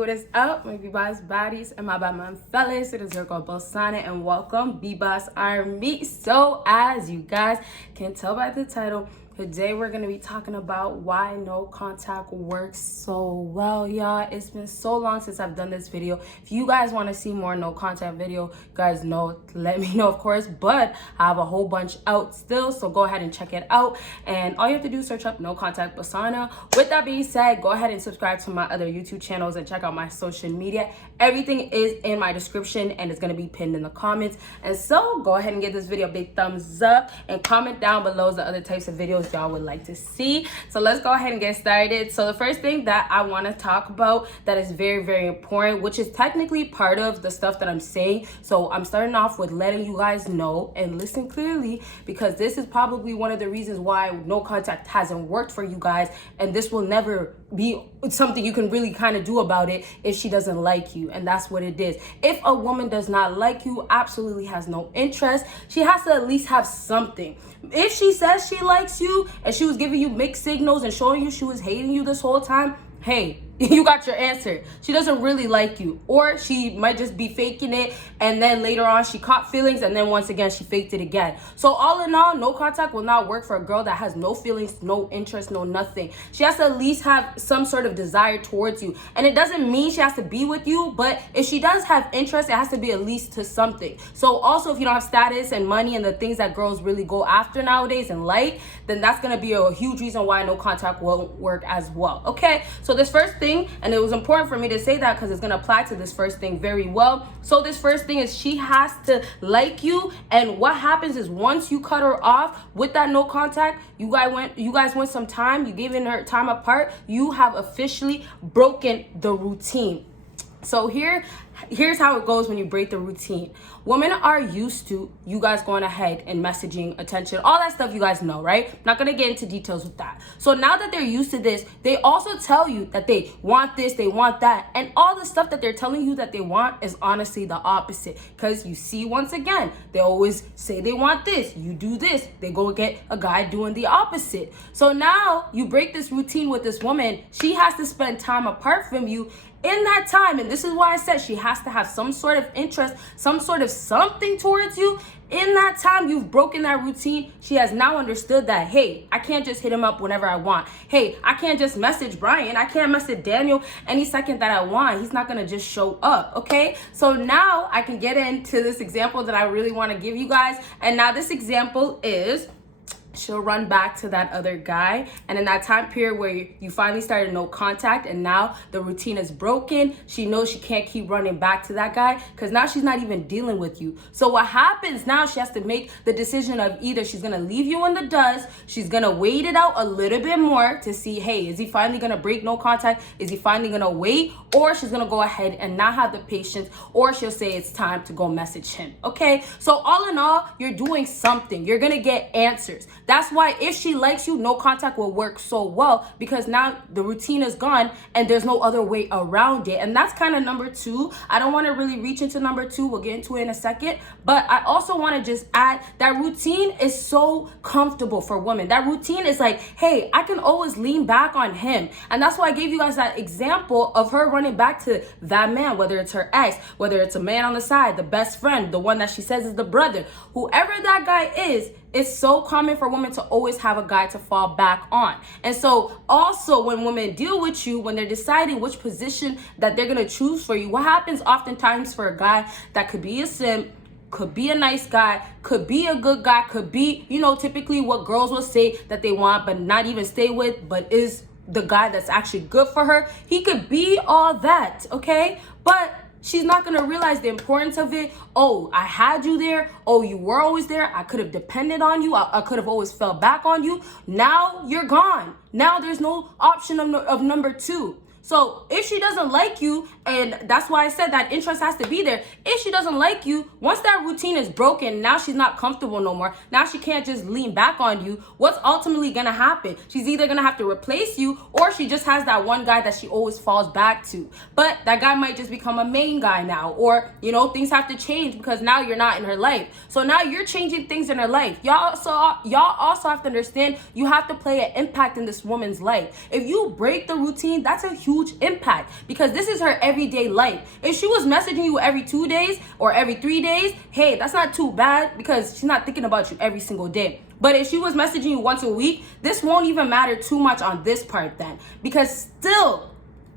what is up, my BBossBaddies and my Batman fellas? It is your girl Bosana and welcome BBossArmy. So as you guys can tell by the title, today we're going to be talking about why no contact works so well, y'all. It's been so long since I've done this video. If you guys want to see more no contact video, you guys know, let me know, of course. But I have a whole bunch out still, so go ahead and check it out. And all you have to do is search up no contact Bosana. With that being said, go ahead and subscribe to my other YouTube channels and check out my social media. Everything is in my description and it's going to be pinned in the comments. And so go ahead and give this video a big thumbs up and comment down below the other types of videos y'all would like to see. So let's go ahead and get started. So the first thing that I want to talk about that is very, very important, which is technically part of the stuff that I'm saying. So I'm starting off with letting you guys know and listen clearly, because this is probably one of the reasons why no contact hasn't worked for you guys, and this will never be something you can really kind of do about it if she doesn't like you. And that's what it is. If a woman does not like you, absolutely has no interest, she has to at least have something. If she says she likes you and she was giving you mixed signals and showing you she was hating you this whole time, hey, you got your answer. She doesn't really like you, or she might just be faking it, and then later on she caught feelings, and then once again she faked it again. So all in all, no contact will not work for a girl that has no feelings, no interest, no nothing. She has to at least have some sort of desire towards you, and it doesn't mean she has to be with you, but if she does have interest, it has to be at least to something. So also, if you don't have status and money and the things that girls really go after nowadays and like, then that's gonna be a huge reason why no contact won't work as well. Okay, so this first thing, and it was important for me to say that because it's going to apply to this first thing very well. So this first thing is she has to like you, and what happens is once you cut her off with that no contact, you guys went some time, you gave her time apart, you have officially broken the routine. So here's how it goes when you break the routine. Women are used to you guys going ahead and messaging, attention, all that stuff you guys know, right? Not gonna get into details with that. So now that they're used to this, they also tell you that they want this, they want that, and all the stuff that they're telling you that they want is honestly the opposite. Because you see, once again, they always say they want this, you do this, they go get a guy doing the opposite. So now you break this routine with this woman, she has to spend time apart from you. In that time, and this is why I said she has to have some sort of interest, some sort of something towards you. In that time, you've broken that routine. She has now understood that, hey, I can't just hit him up whenever I want. Hey, I can't just message Brian. I can't message Daniel any second that I want. He's not going to just show up, okay? So now I can get into this example that I really want to give you guys. And now this example is, she'll run back to that other guy, and in that time period where you finally started no contact and now the routine is broken, she knows she can't keep running back to that guy because now she's not even dealing with you. So what happens now, she has to make the decision of either she's gonna leave you in the dust, she's gonna wait it out a little bit more to see, hey, is he finally gonna break no contact, is he finally gonna wait, or she's gonna go ahead and not have the patience, or she'll say it's time to go message him. Okay, so all in all, you're doing something, you're gonna get answers. That's why if she likes you, no contact will work so well, because now the routine is gone and there's no other way around it. And that's kind of number two. I don't want to really reach into number two. We'll get into it in a second. But I also want to just add that routine is so comfortable for women. That routine is like, hey, I can always lean back on him. And that's why I gave you guys that example of her running back to that man, whether it's her ex, whether it's a man on the side, the best friend, the one that she says is the brother, whoever that guy is. It's so common for women to always have a guy to fall back on. And so also when women deal with you, when they're deciding which position that they're going to choose for you, what happens oftentimes for a guy that could be a simp, could be a nice guy, could be a good guy, could be, you know, typically what girls will say that they want but not even stay with, but is the guy that's actually good for her. He could be all that, okay? But she's not going to realize the importance of it. Oh, I had you there. Oh, you were always there. I could have depended on you. I could have always fell back on you. Now you're gone. Now there's no option of number two. So if she doesn't like you, and that's why I said that interest has to be there. If she doesn't like you, once that routine is broken, now she's not comfortable no more. Now she can't just lean back on you. What's ultimately going to happen? She's either going to have to replace you, or she just has that one guy that she always falls back to. But that guy might just become a main guy now, or, you know, things have to change because now you're not in her life. So now you're changing things in her life. Y'all also have to understand you have to play an impact in this woman's life. If you break the routine, that's a huge huge impact because this is her everyday life. If she was messaging you every 2 days or every 3 days, hey, that's not too bad because she's not thinking about you every single day. But if she was messaging you once a week, this won't even matter too much on this part then, because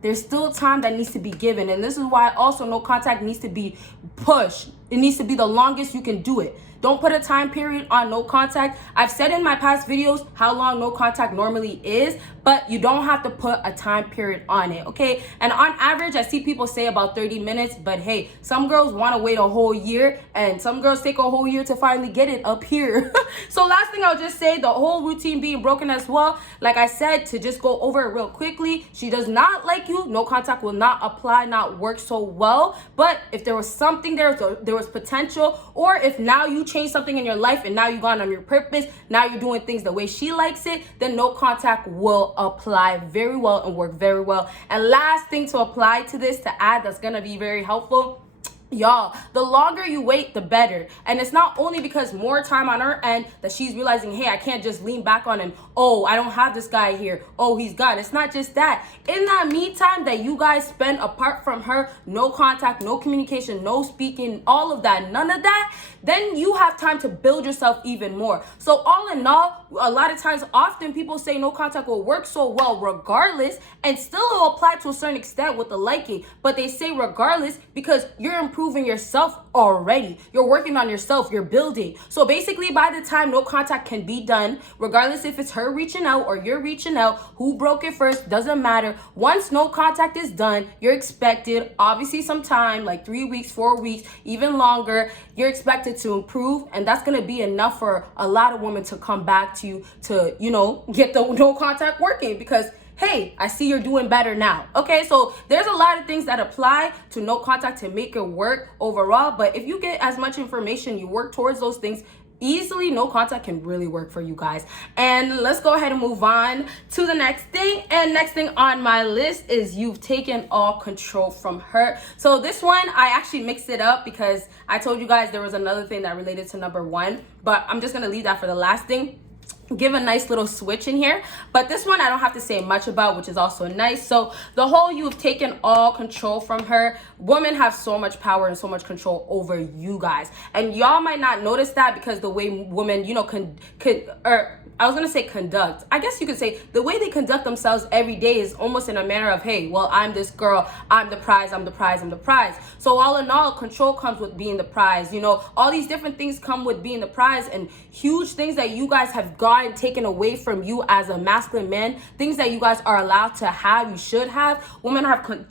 there's still time that needs to be given. And this is why also no contact needs to be pushed. It needs to be the longest you can do it. Don't put a time period on no contact. I've said in my past videos how long no contact normally is, but you don't have to put a time period on it, okay? And on average, I see people say about 30 minutes, but hey, some girls want to wait a whole year, and some girls take a whole year to finally get it up here. So last thing I'll just say, the whole routine being broken as well, like I said, to just go over it real quickly, she does not like you. No contact will not apply, not work so well. But if there was something there was potential, or if now you change something in your life and now you've gone on your purpose, now you're doing things the way she likes it, then no contact will apply very well and work very well. And last thing to apply to this, to add, that's gonna be very helpful, y'all, the longer you wait, the better. And it's not only because more time on her end that she's realizing, hey, I can't just lean back on and, oh, I don't have this guy here, oh, he's gone. It's not just that. In that meantime that you guys spend apart from her, no contact, no communication, no speaking, all of that, none of that, then you have time to build yourself even more. So all in all, a lot of times, often people say no contact will work so well regardless, and still it will apply to a certain extent with the liking, but they say regardless because you're improving yourself already. You're working on yourself, you're building. So basically, by the time no contact can be done, regardless if it's her reaching out or you're reaching out, who broke it first, doesn't matter. Once no contact is done, you're expected, obviously some time, like 3 weeks, 4 weeks, even longer, you're expected to improve, and that's going to be enough for a lot of women to come back to you to, you know, get the no contact working because, hey, I see you're doing better now. Okay, so there's a lot of things that apply to no contact to make it work overall, but if you get as much information, you work towards those things, easily no contact can really work for you guys. And let's go ahead and move on to the next thing. And next thing on my list is you've taken all control from her. So this one, I actually mixed it up because I told you guys there was another thing that related to number one, but I'm just gonna leave that for the last thing. Give a nice little switch in here, but this one I don't have to say much about, which is also nice. So the whole you've taken all control from her. Women have so much power and so much control over you guys, and y'all might not notice that because the way women, you know, I was gonna say conduct, I guess you could say the way they conduct themselves every day is almost in a manner of, hey, well, I'm this girl, I'm the prize, I'm the prize, I'm the prize. So all in all, control comes with being the prize. You know, all these different things come with being the prize, and huge things that you guys have gotten taken away from you as a masculine man, things that you guys are allowed to have, you should have, women have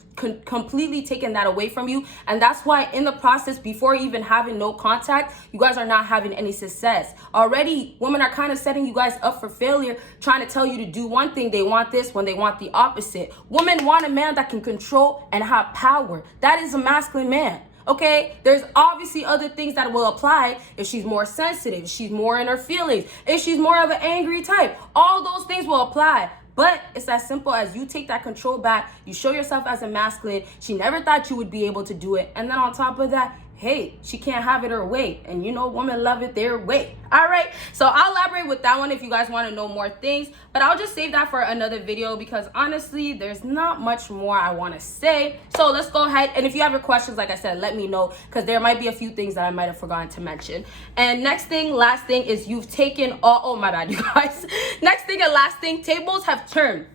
completely taken that away from you. And that's why in the process, before even having no contact, you guys are not having any success. Already, women are kind of setting you guys up for failure, trying to tell you to do one thing, they want this when they want the opposite. Women want a man that can control and have power. That is a masculine man. Okay, there's obviously other things that will apply if she's more sensitive, if she's more in her feelings, if she's more of an angry type. All those things will apply. But it's as simple as you take that control back, you show yourself as a masculine. She never thought you would be able to do it. And then on top of that, hey, she can't have it her way. And you know, women love it their way. All right, so I'll elaborate with that one if you guys want to know more things, but I'll just save that for another video because honestly, there's not much more I want to say. So let's go ahead, and if you have your questions, like I said, let me know because there might be a few things that I might have forgotten to mention. And next thing, last thing is you've taken all, oh my bad, you guys. Next thing and last thing, tables have turned.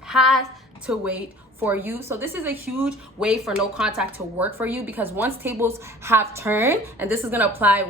Has to wait for you. So this is a huge way for no contact to work for you because once tables have turned, and this is going to apply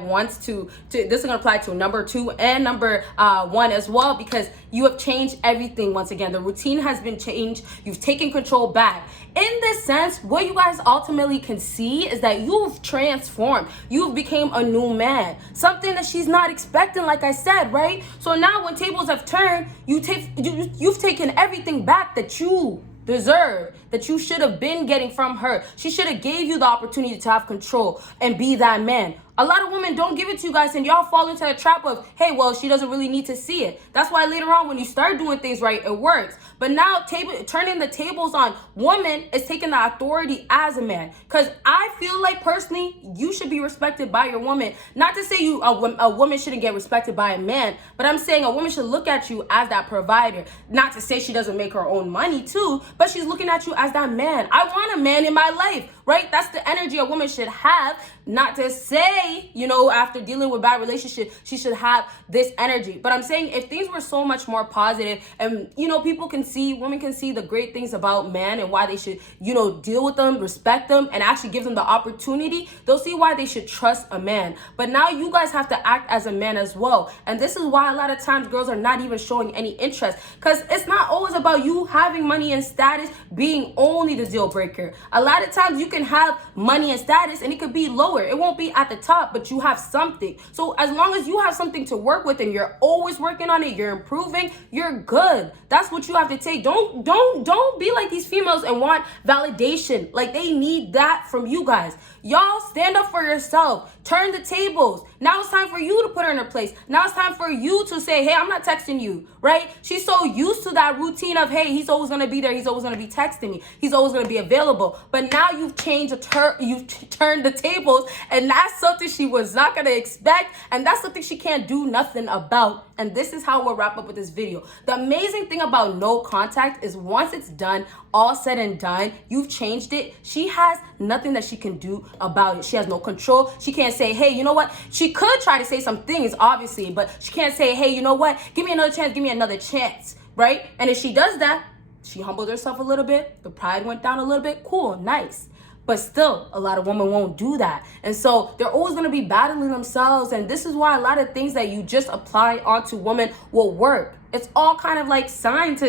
to number 2 and number 1 as well, because you have changed everything. Once again, the routine has been changed. You've taken control back. In this sense, what you guys ultimately can see is that you've transformed. You've became a new man, something that she's not expecting, like I said, right? So now when tables have turned, you've taken everything back that you deserve, that you should have been getting from her. She should have gave you the opportunity to have control and be that man. A lot of women don't give it to you guys, and y'all fall into the trap of, hey, well, she doesn't really need to see it. That's why later on when you start doing things right, it works. But now turning the tables on women is taking the authority as a man. Because I feel like personally, you should be respected by your woman. Not to say a woman shouldn't get respected by a man, but I'm saying a woman should look at you as that provider. Not to say she doesn't make her own money too, but she's looking at you as as that man. I want a man in my life, right? That's the energy a woman should have. Not to say, you know, after dealing with bad relationship, she should have this energy. But I'm saying if things were so much more positive and, you know, women can see the great things about men and why they should, you know, deal with them, respect them, and actually give them the opportunity, they'll see why they should trust a man. But now you guys have to act as a man as well. And this is why a lot of times girls are not even showing any interest, because it's not always about you having money and status being only the deal breaker. A lot of times you can have money and status and it could be lower. It won't be at the top, but you have something. So as long as you have something to work with and you're always working on it, you're improving, you're good. That's what you have to take. Don't be like these females and want validation. Like, they need that from you guys. Y'all stand up for yourself. Turn the tables. Now it's time for you to put her in her place. Now it's time for you to say, hey, I'm not texting you, right? She's so used to that routine of, hey, he's always going to be there. He's always going to be texting me. He's always going to be available. But now you've changed you've turned the tables, and that's something she was not going to expect, and that's something she can't do nothing about. And this is how we'll wrap up with this video. The amazing thing about no contact is once it's done, all said and done, you've changed it. She has nothing that she can do about it. She has no control. She can't say, hey, you know what? She could try to say some things, obviously, but she can't say, hey, you know what? Give me another chance. Give me another chance, right? And if she does that, she humbled herself a little bit. The pride went down a little bit. Cool, nice. But still, a lot of women won't do that. And so they're always going to be battling themselves. And this is why a lot of things that you just apply onto women will work. It's all kind of like science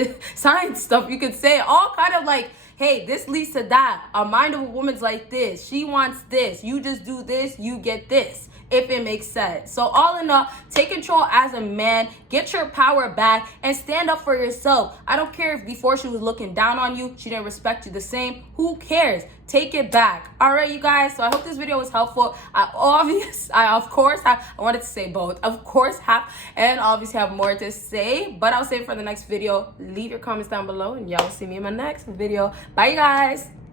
stuff, you could say. All kind of like, hey, this leads to that. A mind of a woman's like this. She wants this. You just do this, you get this, if it makes sense. So all in all, take control as a man, get your power back, and stand up for yourself. I don't care if before she was looking down on you, she didn't respect you the same. Who cares? Take it back. All right, you guys. So I hope this video was helpful. I wanted to say both. Of course, obviously have more to say, but I'll save it for the next video. Leave your comments down below, and y'all will see me in my next video. Bye, you guys.